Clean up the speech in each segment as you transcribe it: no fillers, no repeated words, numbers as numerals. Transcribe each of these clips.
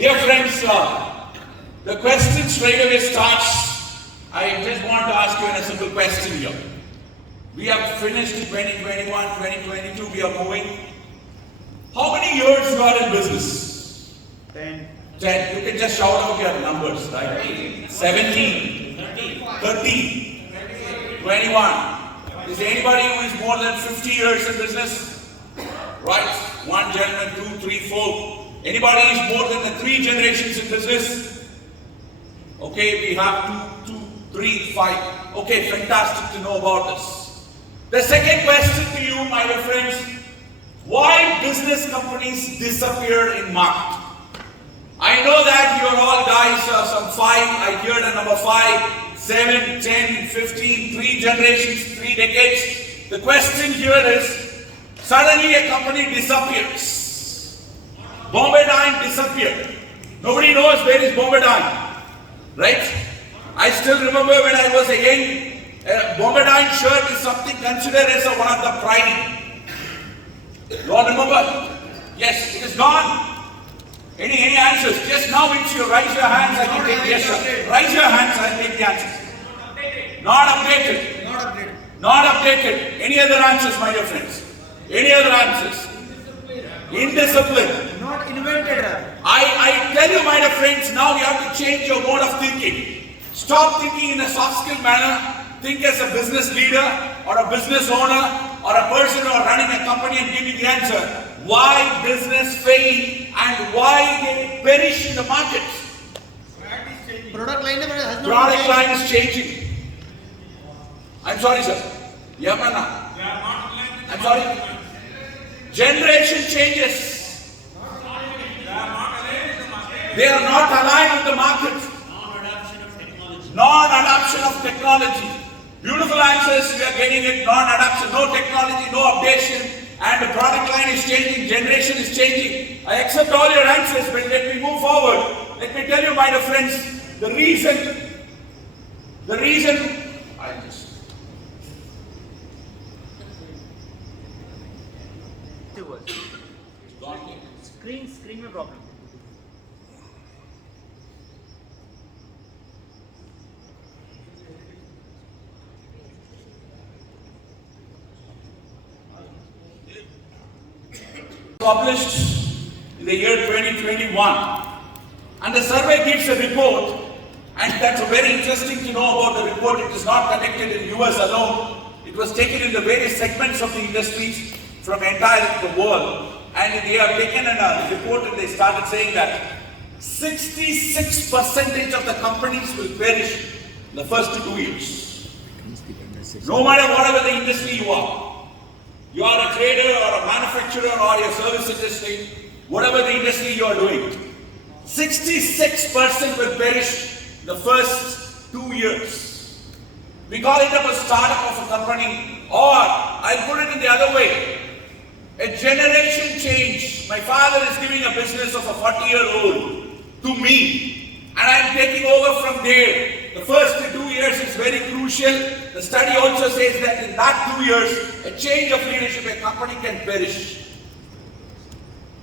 Dear friends, the question straight away starts. I just want to ask you a simple question here. We have finished 2021, 2022, we are moving. How many years you are in business? 10. 10. You can just shout out your numbers, right? 17, 30, 21. Is there anybody who is more than 50 years in business? Right. 1 gentleman, 2, 3, 4. Anybody is more than the 3 generations in business? Okay, we have 2, 3, 5. Okay, fantastic to know about this. The second question to you, my dear friends, why business companies disappear in market? I know that you're all guys, some 5, I heard a number 5, 7, 10, 15, 3 generations, 3 decades. The question here is, suddenly a company disappears. Bombay Dine disappeared. Nobody knows where is Bombay Dine, right? I still remember when I was a young, Bombay Dine shirt is something considered as one of the pride. You all remember? Yes, it is gone. Any answers? Just now it's you. Raise your hands, I can take the yes, sir. Raise your hands, I take the answers. Not updated. Not updated. Not updated. Any other answers, my dear friends? Any other answers? Indiscipline. Not invented. I tell you, my dear friends, now you have to change your mode of thinking. Stop thinking in a soft skill manner. Think as a business leader or a business owner or a person who are running a company and give me the answer. Why business fail and why they perish in the market? Product line has not Product line is changing. I'm sorry, sir. Yamana. I'm sorry. Generation changes. They are not aligned with the market. Non-adoption of technology. Beautiful answers, we are getting it. Non-adoption, no technology, no updation, and the product line is changing, generation is changing. I accept all your answers, but let me move forward. Let me tell you, my dear friends, the reason, Screen में problem. published in the year 2021, and the survey gives a report, and that's very interesting to know about the report. It is not conducted in US alone. It was taken in the various segments of the industries from entire the world, and they have taken a report and they started saying that 66% of the companies will perish in the first 2 years. No matter whatever the industry you are. You are a trader or a manufacturer or a service industry, whatever the industry you are doing, 66% will perish in the first 2 years. We call it a startup of a company, or I'll put it in the other way, a generation change. My father is giving a business of a 40-year-old to me, and I'm taking over from there. The first 2 years is very crucial. The study also says that in that 2 years, a change of leadership, a company can perish.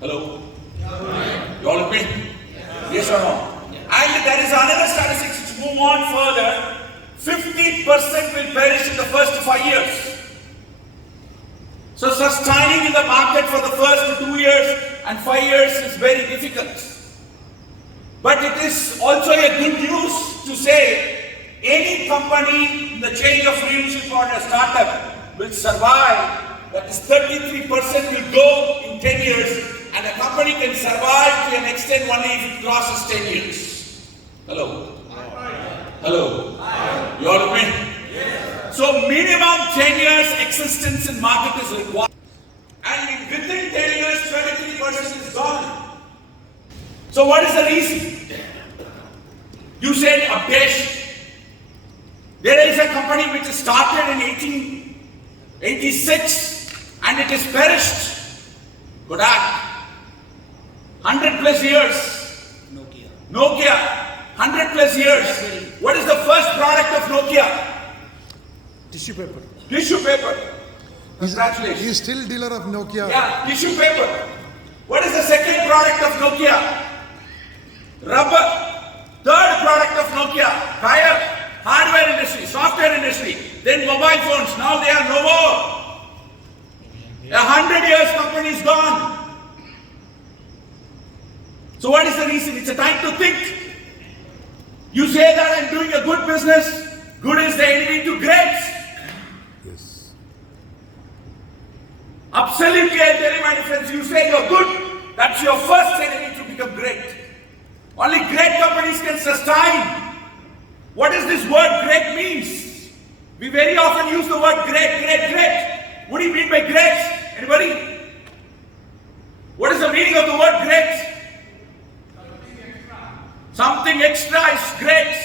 Hello? You all with me? Yes or no? And there is another statistics which move on further. 50% will perish in the first 5 years. So sustaining in the market for the first 2 years and 5 years is very difficult. But it is also a good news to say any company in the change of leadership or a startup will survive. That is 33% will go in 10 years, and a company can survive to an extent only if it crosses 10 years. Hello? Hello? You all with me? So minimum 10 years existence in market is required. And within 10 years, 23% is gone. So what is the reason? You said updation. There is a company which started in 1886 and it is perished. Kodak. 100 plus years. Nokia. 100 plus years. What is the first product of Nokia? Tissue paper. Tissue paper. Congratulations. He is still dealer of Nokia. Yeah, tissue paper. What is the second product of Nokia? So what is the reason? It's a time to think. You say that I'm doing a good business. Good is the enemy to great. Yes. Absolutely, I tell you, my friends, you say you're good, that's your first enemy to become great. Only great companies can sustain. What does this word great means? We very often use the word great. What do you mean by great? Anybody? What is the meaning of the word great? Something extra is great.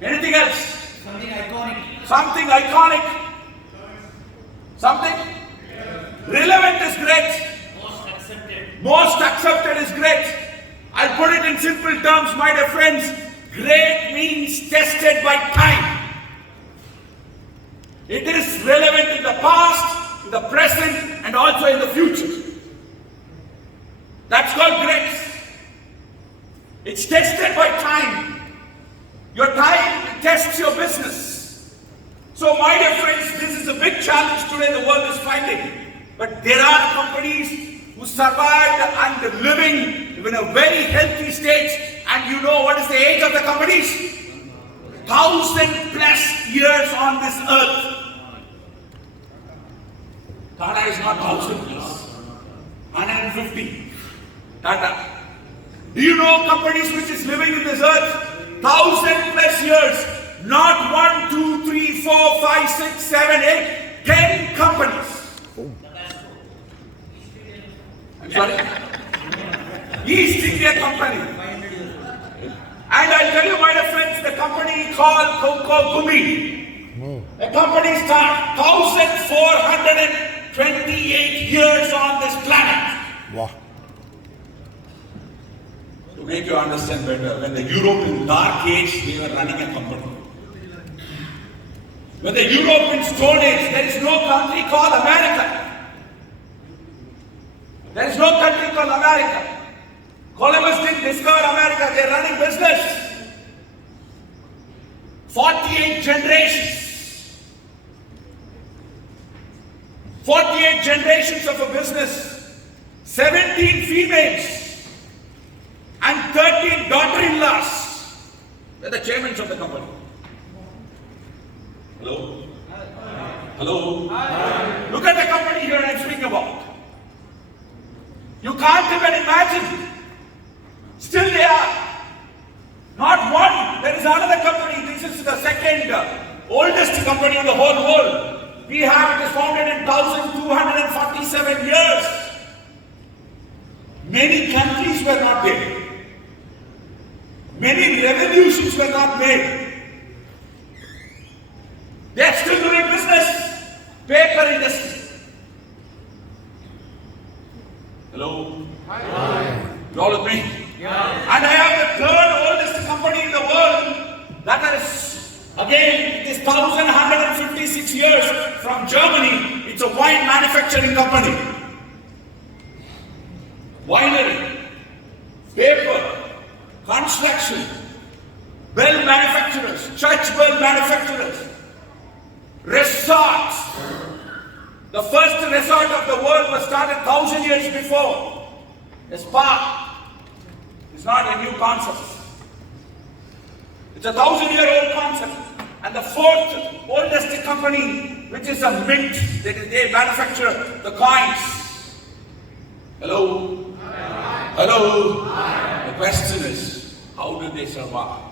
Anything else? Something iconic. Something iconic. Something relevant is great. Most accepted is great. I'll put it in simple terms, my dear friends. Great means tested by time. It is relevant in the past, in the present, and also in the future. That's called great. It's tested by time. Your time tests your business. So my dear friends, this is a big challenge today the world is finding. But there are companies who survived and living in a very healthy state. And you know what is the age of the companies? 1,000+ years on this earth. Tata is not 1,000 please. 150. Tata. Do you know companies which is living in this earth 1,000+ years? Not 1, 2, 3, 4, 5, 6, 7, 8, 10 companies. I'm sorry? East India Company. And I'll tell you, my dear friends, the company called Coco Gumi. The company started 1,428 years on this planet. Wow. To make you understand better, when the European Dark Age, they were running a company. When the European Stone Age, there is no country called America. There is no country called America. Columbus didn't discover America, they're running business. 48 generations. 48 generations of a business. 17 females. And 13 daughter-in-laws. They're the chairmen of the company. Hello? Hello? Look at the company here I'm speaking about. You can't even imagine. Still they are. Not one. There is another company. This is the second oldest company in the whole world. We have it is founded in 1247 years. Many countries were not there. Many revolutions were not made. They are still doing business. Paper industry. Hello? Hi. You all with me? Yeah. And I have the third oldest company in the world. That is, again, it is 1,156 years from Germany. It's a wine manufacturing company. Winery, paper, construction, bell manufacturers, church bell manufacturers, resorts. The first resort of the world was started 1,000 years before. A spa. It's not a new concept. It's a 1,000-year-old concept. And the fourth oldest company, which is a mint, they manufacture the coins. Hello? Hi. Hello? Hi. The question is, how do they survive?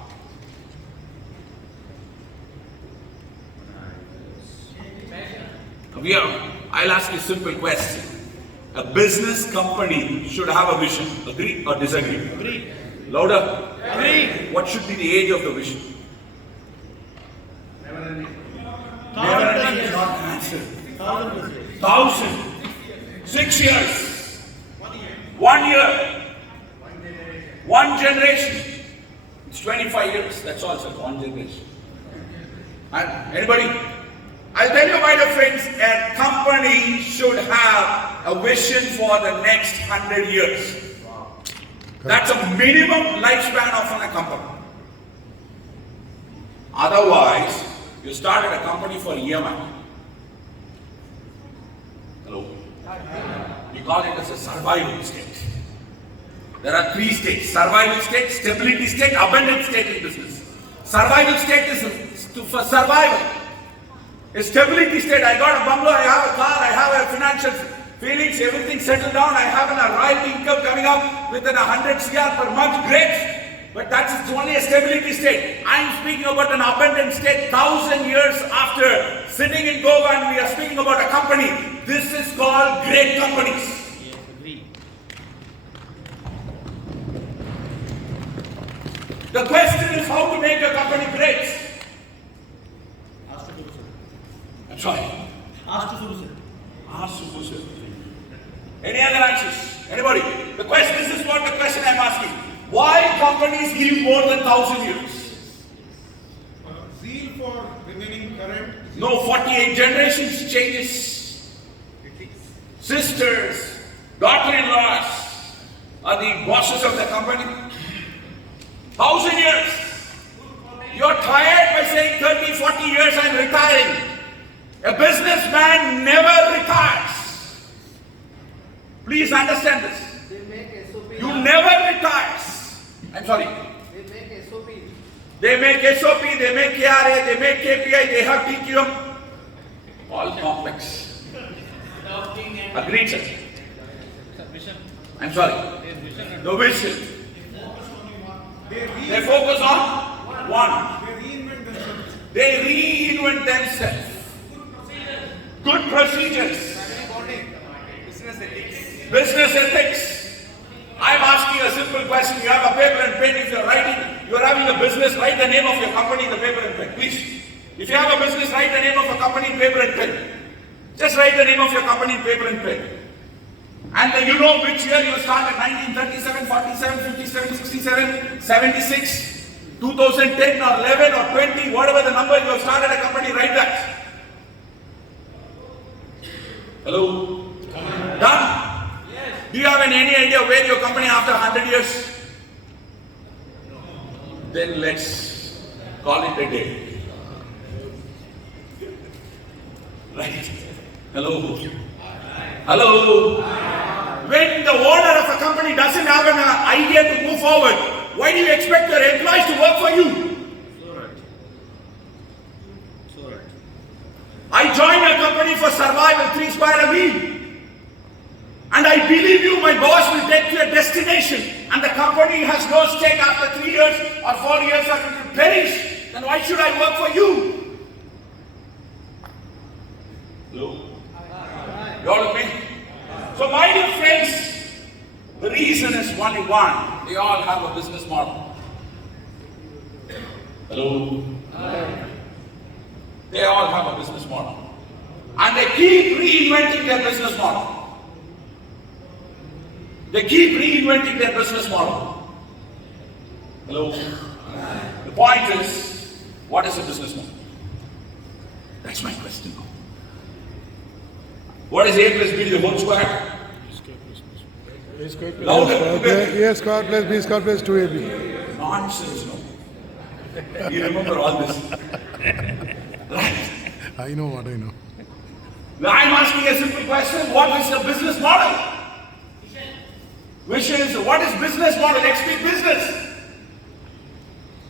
I'll ask you a simple question. A business company should have a vision. Agree or disagree? Agree. Louder. Agree. What should be the age of the vision? Never ending is not an answer. 1,000. 6 years. 1 year. 1 generation. It's 25 years. That's all, sir. 1 generation. And anybody? I'll tell you, my dear friends, a company should have a vision for the next 100 years. Wow. That's a minimum lifespan of a company. Otherwise, you started a company for EMI. Hello? We call it as a survival state. There are three states: survival state, stability state, abundant state in business. Survival state is for survival. A stability state, I got a bungalow, I have a car, I have a financial feelings, everything settled down, I have a royalty income coming up within 100 CR per month, great. But that's only a stability state. I am speaking about an abundant state 1,000 years after sitting in Goa, and we are speaking about a company. This is called great companies. Yes, agree. The question is how to make a company great. Ask to Guru, sir. I'm sorry. Ask to Guru, sir. Ask Subbu, sir. Any other answers? Anybody? The question, this is what the question I'm asking. Why companies live more than 1,000 years? Zeal for remaining current. No 48 generations changes. Sisters, daughter-in-laws are the bosses of the company. 1,000 years. You're tired by saying 30, 40 years I'm retiring. A businessman never retires. Please understand this. They make SOP. You never retires. I'm sorry. They make SOP. They make SOP, they make KRA, they make KPI, they have TQM. All complex. Agreed, sir. I'm sorry. No vision. They focus on one. They reinvent They reinvent themselves. themselves. Good procedures. Business ethics. I'm asking a simple question. You have a paper and pen. If you're writing, you're having a business, write the name of your company in the paper and pen. Please. If you have a business, write the name of a company in paper and pen. Just write the name of your company in paper and pen. And then you know which year you started: 1937, 47, 57, 67, 76, 2010 or 11 or 20, whatever the number you have started a company, write that. Hello? Done? Do you have any idea where your company after 100 years? Then let's call it a day. Right? Hello? Hello? When the owner of a company doesn't have an idea to move forward, why do you expect your employees to work for you? So right. I joined a company for survival, 3 square a meal. And I believe you, my boss will take you to a destination, and the company has no stake after 3 years or 4 years after it will perish. Then why should I work for you? Hello? You all with me? So my dear friends, the reason is only one. They all have a business model. Hello? They all have a business model. And they keep reinventing their business model. They keep reinventing their business model. Hello? The point is, what is a business model? That's my question now. What is A plus B to the whole square? A square Louder. plus A square plus B square plus 2AB. Nonsense, no. You remember all this. Right? I know what I know. Now I'm asking a simple question. What is the business model? Vision is, what is business model? Let's speak business.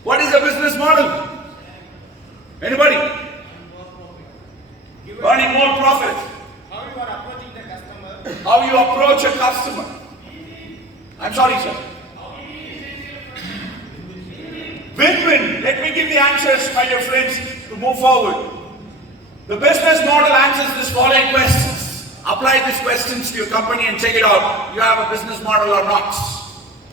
What is the business model? Anybody? Earning more profit. how you are approaching the customer. How you approach a customer. I'm sorry, sir. Win-win. Let me give the answers, my dear friends, to move forward. The business model answers this following questions. Apply these questions to your company and check it out. You have a business model or not.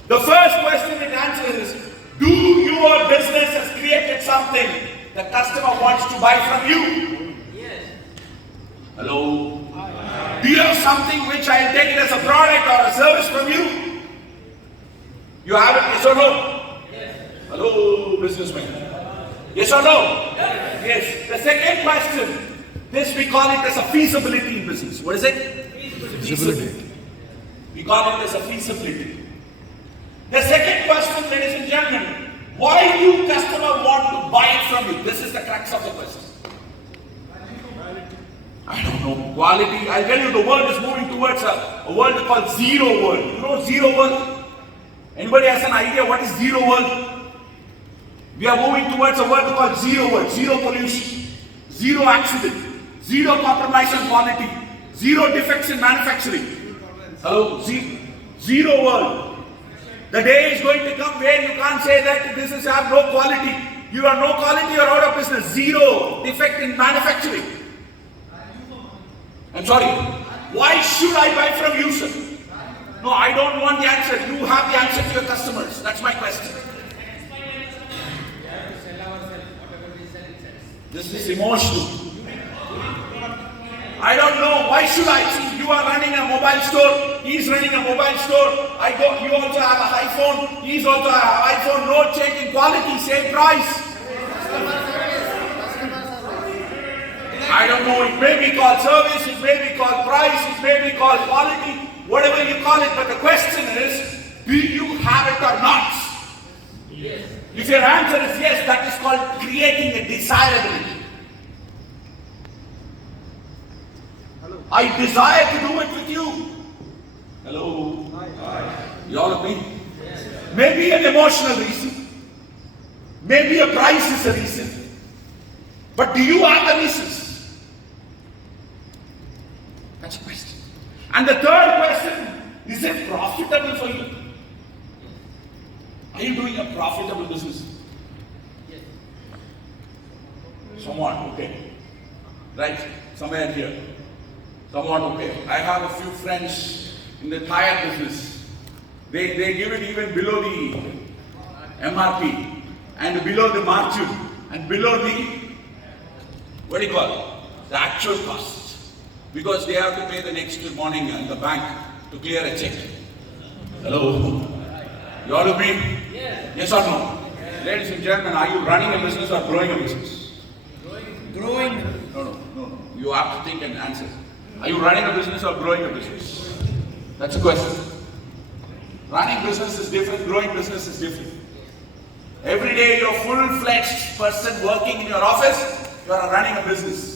The first question it answers is, do your business has created something the customer wants to buy from you? Yes. Hello? Do you have something which I'll take it as a product or a service from you? You have it, yes or no? Yes. Hello, businessman. Yes or no? Yes. The second question, this we call it as a feasibility in business. What is it? Feasibility. We call it as a feasibility. The second question, ladies and gentlemen, why do customer want to buy it from you? This is the crux of the question. I don't know. Quality. I'll tell you, the world is moving towards a world called zero world. You know zero world? Anybody has an idea what is zero world? We are moving towards a world called zero world, zero pollution, zero accident, zero compromise on quality, zero defects in manufacturing. Hello, zero world. The day is going to come where you can't say that this is have no quality. You have no quality, you are out of business. Zero defect in manufacturing. I'm sorry. Why should I buy from you, sir? No, I don't want the answer. You have the answer to your customers. That's my question. This is emotional. I don't know. Why should I? See, you are running a mobile store. He's running a mobile store. You also have an iPhone. He's also have an iPhone. No change in quality, same price. I don't know. It may be called service. It may be called price. It may be called quality. Whatever you call it. But the question is, do you have it or not? Yes. If your answer is yes, that is called creating a desirability. Hello. I desire to do it with you. Hello. Hi. You all with me? Yes. Maybe an emotional reason. Maybe a price is a reason. But do you have the reasons? That's a question. And the third question, is it profitable for you? Are you doing a profitable business? Yes. Somewhat, okay. Right, somewhere here. Somewhat okay. I have a few friends in the tire business. They give it even below the MRP and below the margin and below the, what do you call it? The actual costs. Because they have to pay the next morning in the bank to clear a check. Hello? You all with me? Yes. Yes or no? Yes. Ladies and gentlemen, are you running a business or growing a business? Growing. No. You have to think and answer. Are you running a business or growing a business? That's a question. Running business is different, growing business is different. Every day you're a full-fledged person working in your office, you are running a business.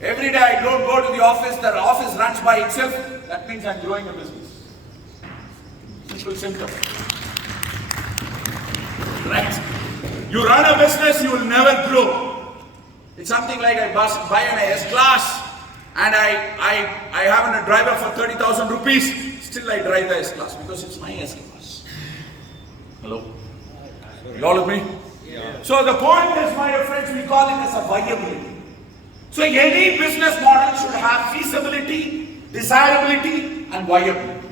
Every day I don't go to the office runs by itself, that means I'm growing a business. Simple. Right? You run a business, you will never grow. It's something like I buy an S-Class and I have a driver for 30,000 rupees, still I drive the S-Class because it's my S-Class. Hello? You all with me? Yeah. So the point is, my dear friends, we call it as a viability. So any business model should have feasibility, desirability and viability.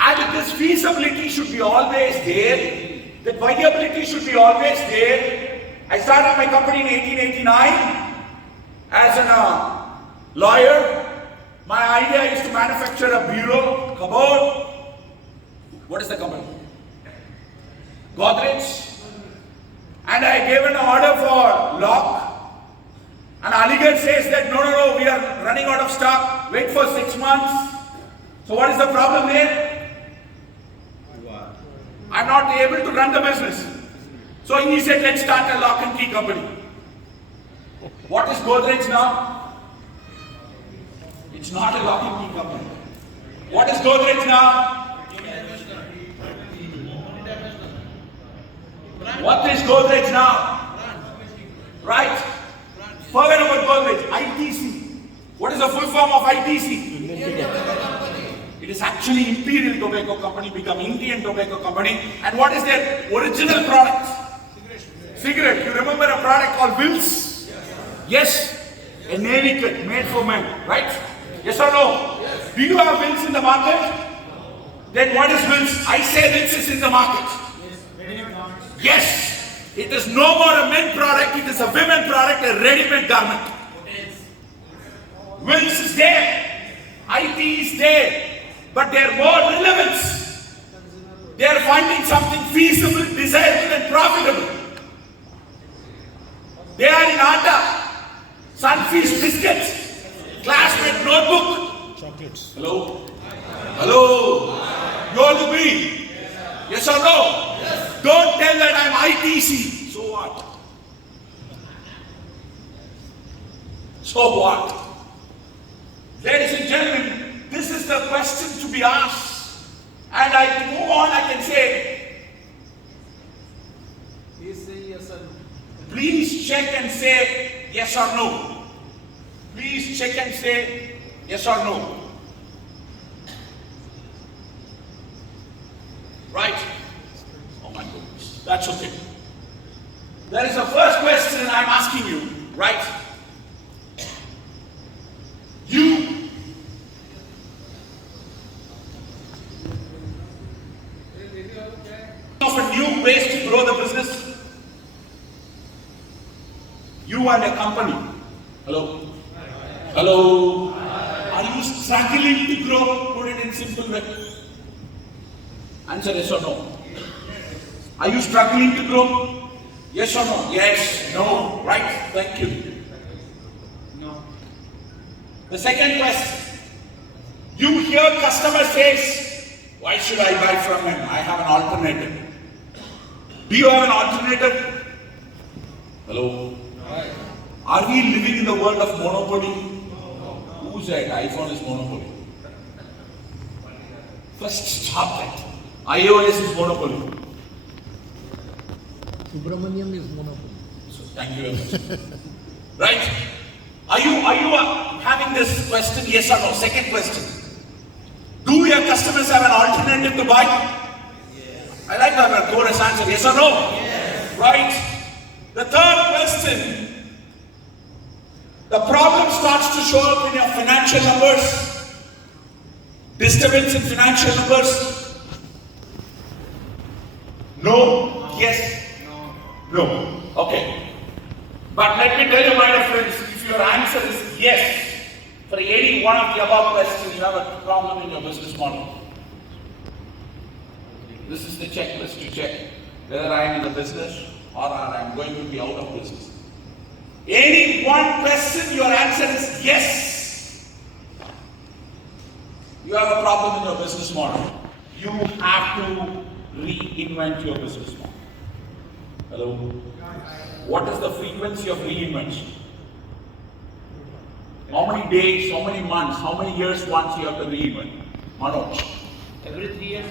And this feasibility should be always there. That viability should be always there. I started my company in 1889 as a lawyer. My idea is to manufacture a bureau, cupboard. What is the company? Godrej. And I gave an order for lock. And Aligarh says that no, we are running out of stock. Wait for 6 months. So what is the problem there? I'm not able to run the business. So he said, let's start a lock and key company. What is Godrej now? It's not a lock and key company. What is Godrej now? What is Godrej now? Right? Forget about Godrej. ITC. What is the full form of ITC? It is actually Imperial Tobacco Company become Indian Tobacco Company. And what is their original product? Cigarette. You remember a product called Wills? Yes. A Navy cut made for men. Right? Yes or no? Yes. Do you have Wills in the market? Then what is Wills? I say Wills is in the market. Yes. It is no more a men product. It is a women product, a ready-made garment. Wills is there. IT is there. But they are more relevance. They are finding something feasible, desirable and profitable. They are in Atta, Sunfeast biscuits, classmate notebook. Chocolates. Hello? You all with me? Yes or no? Yes. Don't tell that I'm ITC. So what? So what? Ladies and gentlemen, This is the question to be asked. And I move on, I can say, Please say yes or no. please check and say yes or no. Please check and say yes or no. Right? Oh my goodness. That's okay. There is a first question I'm asking you, right? You of a new ways to grow the business. You and a company. Hello? Hello? Are you struggling to grow? Put it in simple way. Answer yes or no. Are you struggling to grow? Yes or no? Yes, no, right? Thank you. No. The second question. You hear customer says, why should I buy from him? I have an alternative. Do you have an alternative? Hello? Are we living in the world of monopoly? Who said iPhone is monopoly? First stop that. iOS is monopoly. Subramanyam is monopoly. So thank you very much. Right? Are you having this question, yes or no? Second question. Do your customers have an alternative to buy? Yes. I like to have a chorus answer, yes or no? Yes. Right? The third question. The problem starts to show up in your financial numbers. Disturbance in financial numbers. No? Yes? No. Okay. But let me tell you, my dear friends, if your answer is yes, for any one of the above questions, you have a problem in your business model. This is the checklist to check whether I am in the business or I am going to be out of business. Any one question, your answer is yes. You have a problem in your business model. You have to reinvent your business model. Hello? What is the frequency of reinvention? How many days, how many months, how many years once you have to reinvent? Manoj? Every 3 years?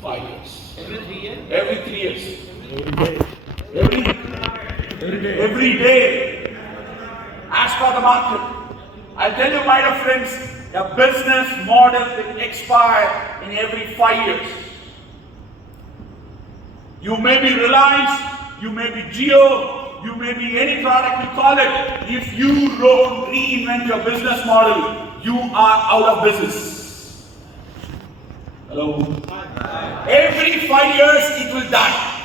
5 years. Every 3 years? Every 3 years. Every day. As per the market. I'll tell you, my dear friends, a business model will expire in every 5 years. You may be Reliance, you may be Jio, you may be any product you call it. If you don't reinvent your business model, you are out of business. Hello? Every 5 years it will die.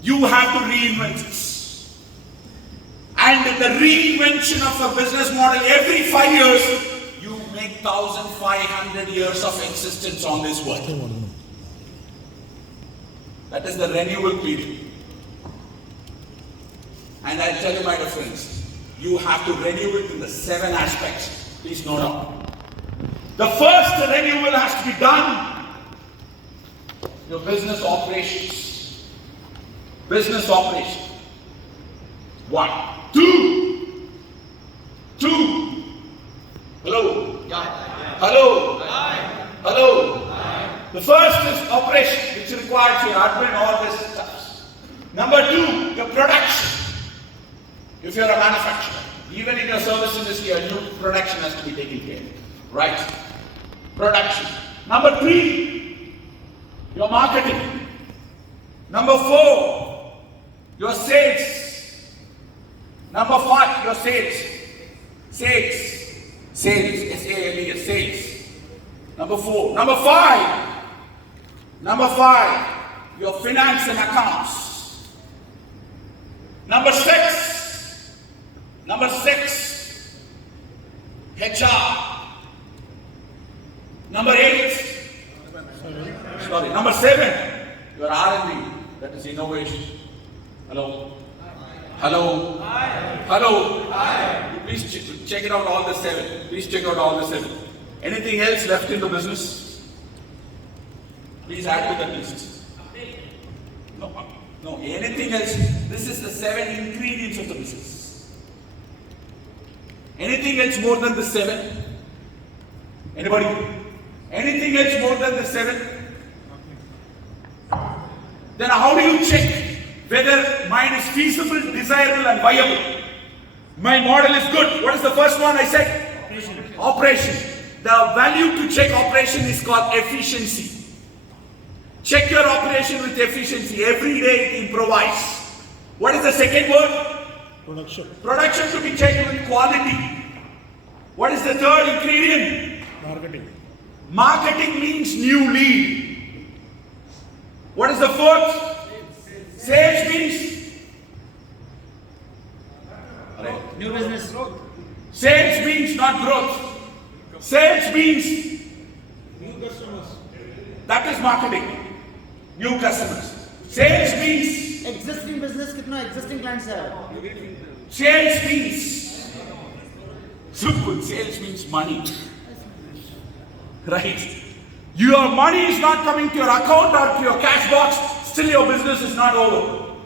You have to reinvent it. And the reinvention of a business model every 5 years, you make 1,500 years of existence on this world. That is the renewal period. And I'll tell you, my dear friends, you have to renew it in the 7 aspects. Please note down. The first renewal has to be done. Your business operations. Business operation. 1. 2. Hello. Hello. Hello. The first is operation, which requires your admin, all this stuff. Number 2, your production. If you're a manufacturer, even in your service industry, a new production has to be taken care of. Right? Production. Number 3, your marketing. Number 4, your sales. Number 5, your sales. Sales. S-A-L-E-S, sales. Number 4. Number 5, your finance and accounts. Number 6, HR. Number 8, number 7, your R&D, that is innovation. Hello? Hello? Hello? Please check it out, all the 7. Please check out all the 7. Anything else left in the business? Please add to the list. No, anything else? This is the 7 ingredients of the business. Anything else more than the 7? Anybody? Anything else more than the 7? Then how do you check whether mine is feasible, desirable and viable? My model is good. What is the first one I said? Operation. The value to check operation is called efficiency. Check your operation with efficiency. Every day it improvises. What is the second word? Production. Production to be checked with quality. What is the third ingredient? Marketing. Marketing means new lead. What is the fourth? Sales means New business. sales means not growth. Sales means New customers. that is marketing. New customers. Sales means Existing business कितना existing clients है? sales means simple. Sales means money. Right? Your money is not coming to your account or to your cash box, still your business is not over.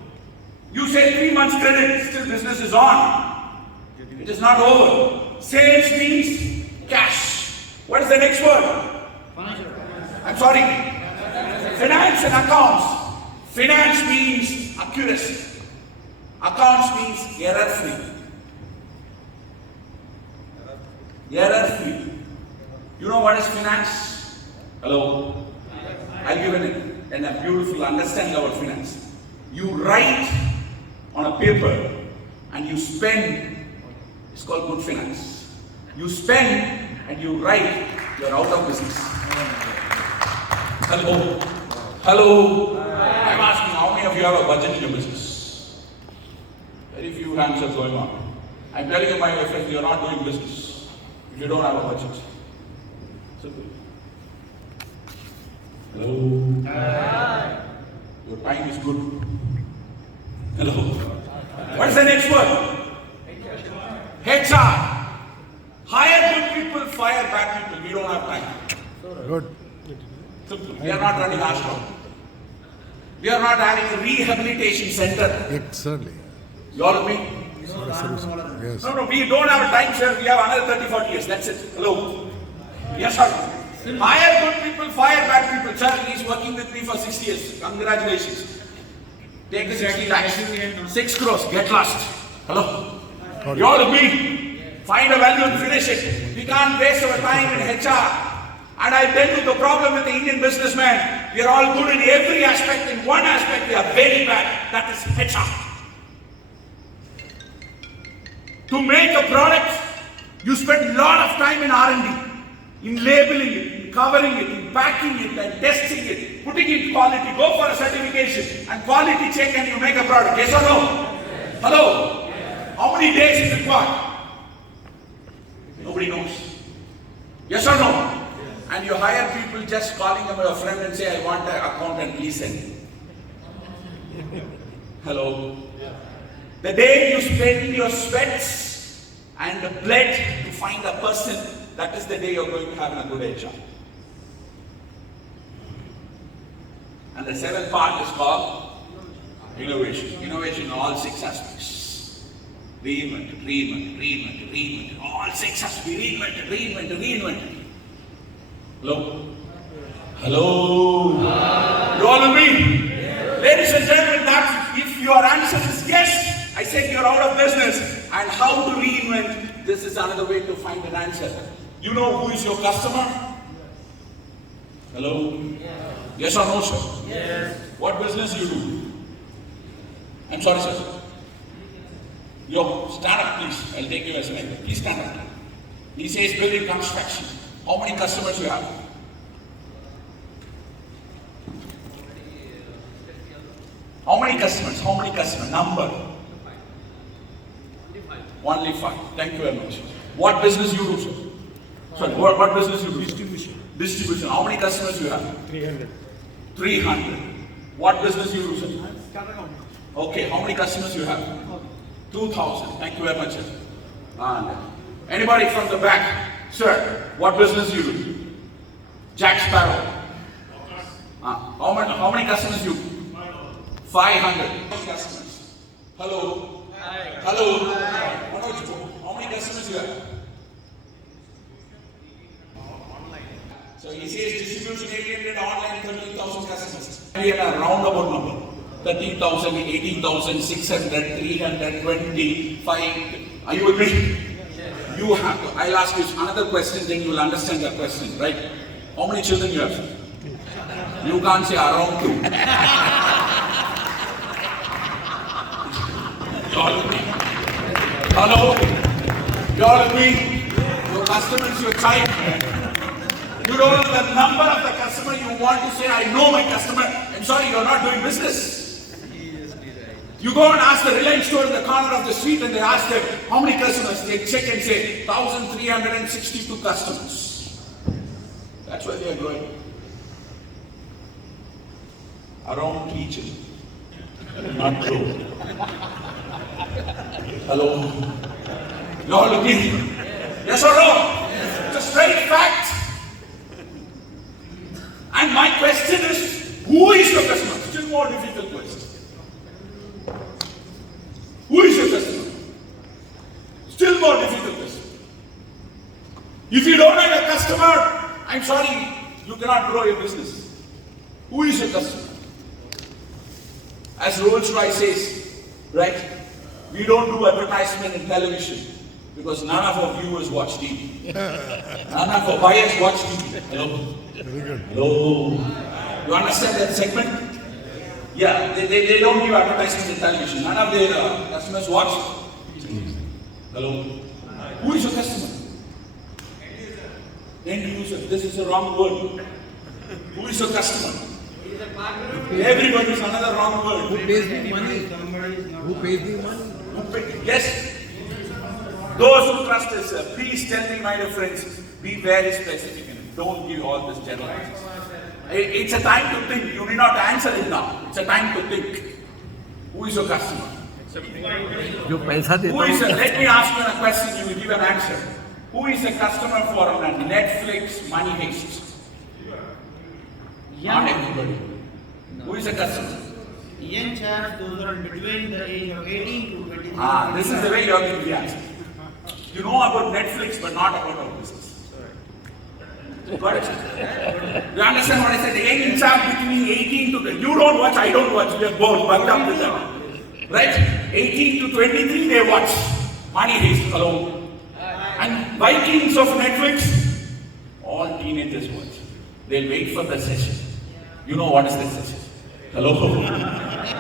You say 3 months credit, still business is on. It is not over. Sales means cash. What is the next word? I'm sorry. Finance and accounts. Finance means accuracy. Accounts means error-free. Error-free. You know what is finance? Hello? I'll give a beautiful understanding about finance. You write on a paper and you spend, it's called good finance. You spend and you write, you're out of business. Hello? Hello? I'm asking how many of you have a budget in your business? Very few hands are going on. I'm telling you my friends, you're not doing business if you don't have a budget. Simple. Hello? Hi. Your time is good. Hello? What is the next word? HR. Hire good people, fire bad people. We don't have time. Good. Simple. We are not running ashram. We are not having a rehabilitation center. Exactly. You all with me? Yes. No, we don't have time, sir. We have another 30, 40 years. That's it. Hello? Yes, sir. Hire good people, fire bad people. Sir, he's working with me for 6 years. Congratulations. Take the 60 lakhs. 6 crores. Get lost. Hello? You all with me? Find a value and finish it. We can't waste our time in HR. And I tell you the problem with the Indian businessman, we are all good in every aspect. In one aspect, we are very bad. That is HR. To make a product, you spend a lot of time in R&D, in labeling it, in covering it, in packing it, and testing it, putting it quality. Go for a certification and quality check and you make a product. Yes or no? Yes. Hello? Yes. How many days is it required? Nobody knows. Yes or no? Yes. And you hire people just calling them a friend and say, I want an accountant, please send me. Hello? The day you spend your sweats and the blood to find a person, that is the day you're going to have a good HR. And the seventh part is called innovation. Innovation in all 6 aspects. Reinvent. All 6 has to be reinvented. Hello? Hello? You all with me? Ladies and gentlemen, that if your answer is yes, I said you're out of business. And how to reinvent, this is another way to find an answer. You know who is your customer? Hello? Yes or no, sir? Yes. What business you do? I'm sorry, sir. Yo, stand up, please. I'll take you as a neighbor. Please stand up. He says building construction. How many customers you have? How many customers? Number. Only 5. Thank you very much. What business you do, sir? Sorry, what business you do? Distribution. How many customers you have? 300. What business you do, sir? Okay, how many customers you have? 2,000. Thank you very much, sir. And anybody from the back? Sir, what business you do? Jack Sparrow. How many customers you? 500 customers. Hello. Hi. Hello. Hi. How many customers you have? So he says distribution 800, online 13,000 customers. We have a roundabout number. 30,000, 18,000, 600, 300, 25. Are you with me? You have to. I'll ask you another question, then you will understand that question, right? How many children you have? You can't say around 2. You all with me? Hello? You all with me? Your customer is your child. You don't know the number of the customer. You want to say, I know my customer. I'm sorry, you're not doing business. You go and ask the Reliance store in the corner of the street and they ask them, how many customers? They check and say, 1,362 customers. That's where they are going. Around each other. Not true. Hello? You all looking? Yes or no? It's a straight fact. And my question is, who is your customer? Still more difficult question. Who is your customer? Still more difficult question. If you don't have a customer, I'm sorry, you cannot grow your business. Who is your customer? As Rolls-Royce says, right? We don't do advertisement in television because none of our viewers watch TV. None of our buyers watch TV. Hello? Very good. Hello? You understand that segment? Yeah, they don't give advertisement in television. None of their customers watch. Hello? Who is your customer? End user. This is the wrong word. Who is your customer? Everybody is another wrong word. Who pays the money? Who pays the money? Yes. Those who trust us, please tell me, my dear friends, be very specific and don't give all this generalization. It's a time to think. You need not answer it now. It's a time to think. Who is your customer? जो पैसा देता Who is let me ask you a question, you will give an answer. Who is a customer for a Netflix money heist? Not everybody. Who is a customer? Young chaps, those are between the age of 18 to 23. This is the way you are giving the answer. You know about Netflix, but not about our business. Got it? You understand what I said? The young chap between 18 to 20. You don't watch, I don't watch. We are both bugged up with them. Right? 18 to 23, they watch. Money Heist alone. And Vikings of Netflix, all teenagers watch. They'll wait for the session. You know what is the session? Hello?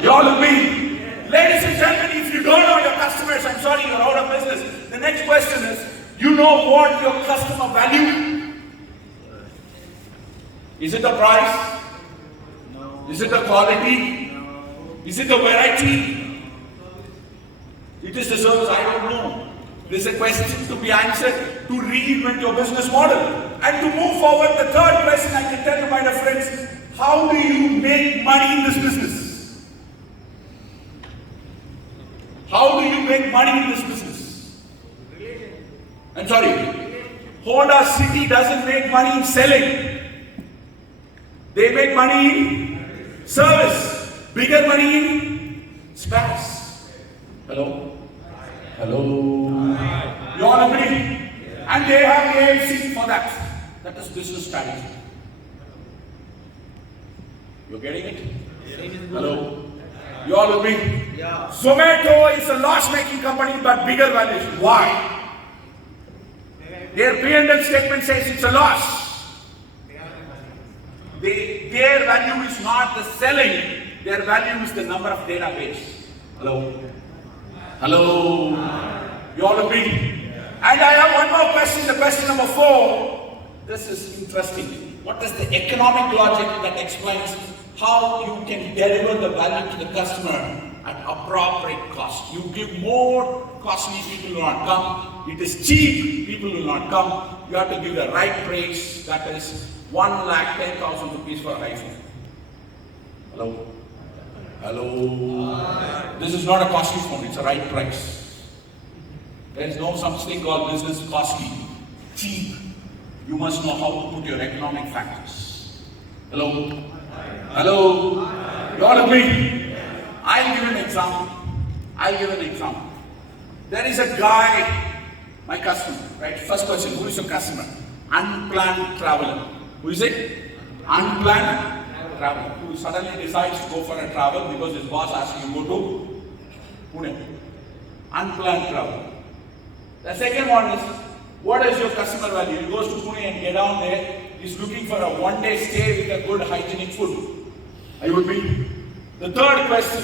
You all with me? Ladies and gentlemen, if you don't know your customers, I'm sorry, you're out of business. The next question is, you know what your customer value? Is it the price? No. Is it the quality? No. Is it the variety? It is the service, I don't know. This is a question to be answered to reinvent your business model. And to move forward, the third question I can tell you, my dear friends, how do you make money in this business? How do you make money in this business? I'm sorry, Honda City doesn't make money in selling. They make money in service, bigger money in spares. Hello? Hello? You all agree? And they have AMC for that. That is business strategy. You're getting it? Hello? You all with me? Yeah. Zomato is a loss-making company but bigger valuation. Why? Their P&L statement says it's a loss. Their value is not the selling, their value is the number of database. Hello? Hello? You all agree? And I have one more question, the question number 4. This is interesting. What is the economic logic that explains how you can deliver the value to the customer at appropriate cost? You give more costly, people will not come. It is cheap, people will not come. You have to give the right price, that is 1,10,000 rupees for iPhone. Hello? Hello? This is not a costly phone, it's a right price. There is no such thing called business costly. Cheap. You must know how to put your economic factors. Hello? Hello? You all agree? I'll give an example. There is a guy, my customer, right? First question, who is your customer? Unplanned traveler. Who is it? Unplanned travel. Who suddenly decides to go for a travel because his boss asks him to go to Pune. Unplanned travel. The second one is, what is your customer value? He goes to Pune and get down there. He's looking for a one-day stay with a good hygienic food. Are you with me? The third question,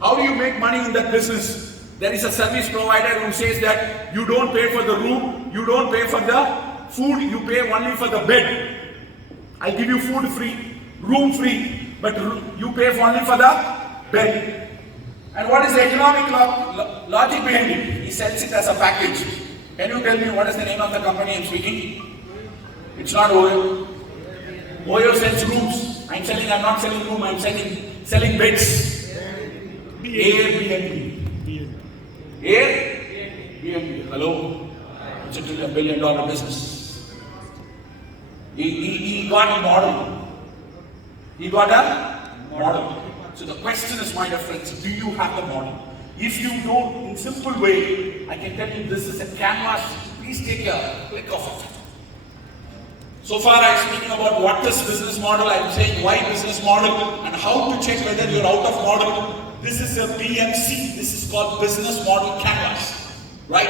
how do you make money in that business? There is a service provider who says that you don't pay for the room, you don't pay for the food, you pay only for the bed. I'll give you food free, room free, but you pay only for the bed. And what is the economic logic behind it? He sells it as a package. Can you tell me what is the name of the company I'm speaking? It's not Oyo. Oyo sells rooms. I'm not selling room, I'm selling beds. Airbnb. Airbnb. Hello? It's a $1 billion business. He got a model. He got a model. So the question is, my dear friends, do you have the model? If you don't, in simple way, I can tell you this is a canvas. Please take a click of it. So far I'm speaking about what is business model, I'm saying why business model and how to check whether you're out of model. This is a BMC, this is called business model canvas, right?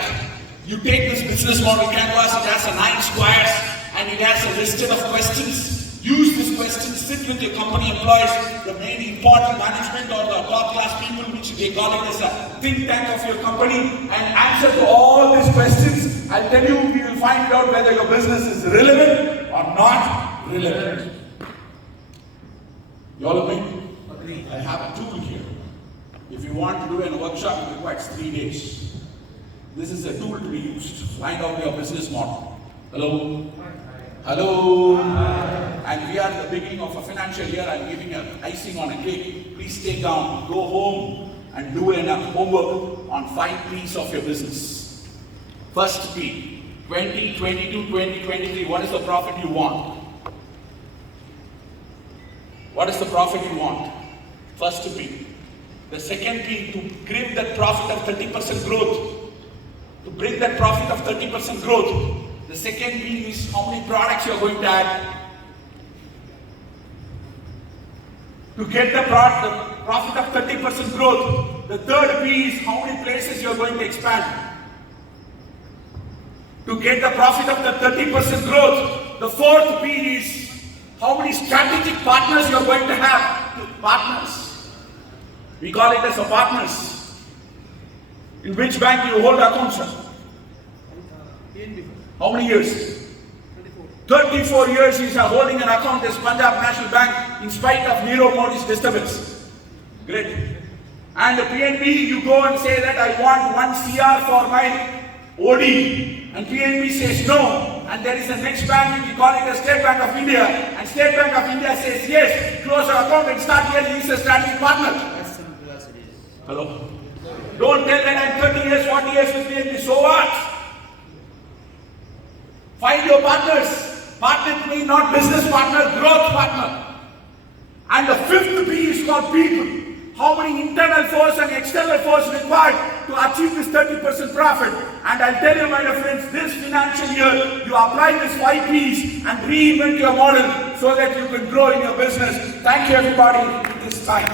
You take this business model canvas, it has 9 squares and it has a list of questions. Use these questions, sit with your company employees, the main important management or the top class people, which they call it as a think tank of your company, and answer to all these questions. I'll tell you, we will find out whether your business is relevant or not relevant. You all agree? I have a tool here. If you want to do a workshop, it requires 3 days. This is a tool to be used. Find out your business model. Hello? Hello? And we are at the beginning of a financial year. I'm giving an icing on a cake. Please take down, go home and do enough homework on 5 P's of your business. First P, 2022, 2023, what is the profit you want? What is the profit you want? First P. The second P, to grip that profit of 30% growth. To bring that profit of 30% growth. The second P is how many products you are going to add. To get the profit of 30% growth. The third P is how many places you are going to expand. To get the profit of the 30% growth. The fourth P is how many strategic partners you are going to have. Partners. We call it as a partners. In which bank you hold accounts? How many years? 34 years he is holding an account as Punjab National Bank in spite of Nero Modi's disturbance. Great. And the PNB, you go and say that I want 1 CR for my OD. And PNB says no. And there is a next bank, we call it the State Bank of India. And State Bank of India says yes, close your account and start here, he is a strategic partner. Hello? Don't tell that I'm 30 years, 40 years with PNB, so what? Find your partners. Partner means not business partner, growth partner. And the fifth P is called people. How many internal force and external force required to achieve this 30% profit? And I'll tell you, my dear friends, this financial year, you apply these 5 Ps and reinvent your model so that you can grow in your business. Thank you, everybody, at this time.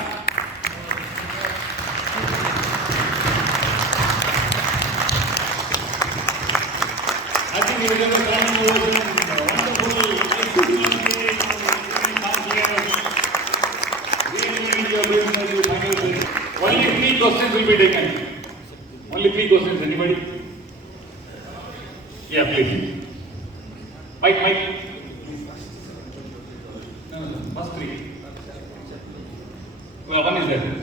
I think we have a planning wonderful Only 3 questions will be taken. Only 3 questions. Anybody? Yeah, please. Mike. No. First 3. Well, one is there.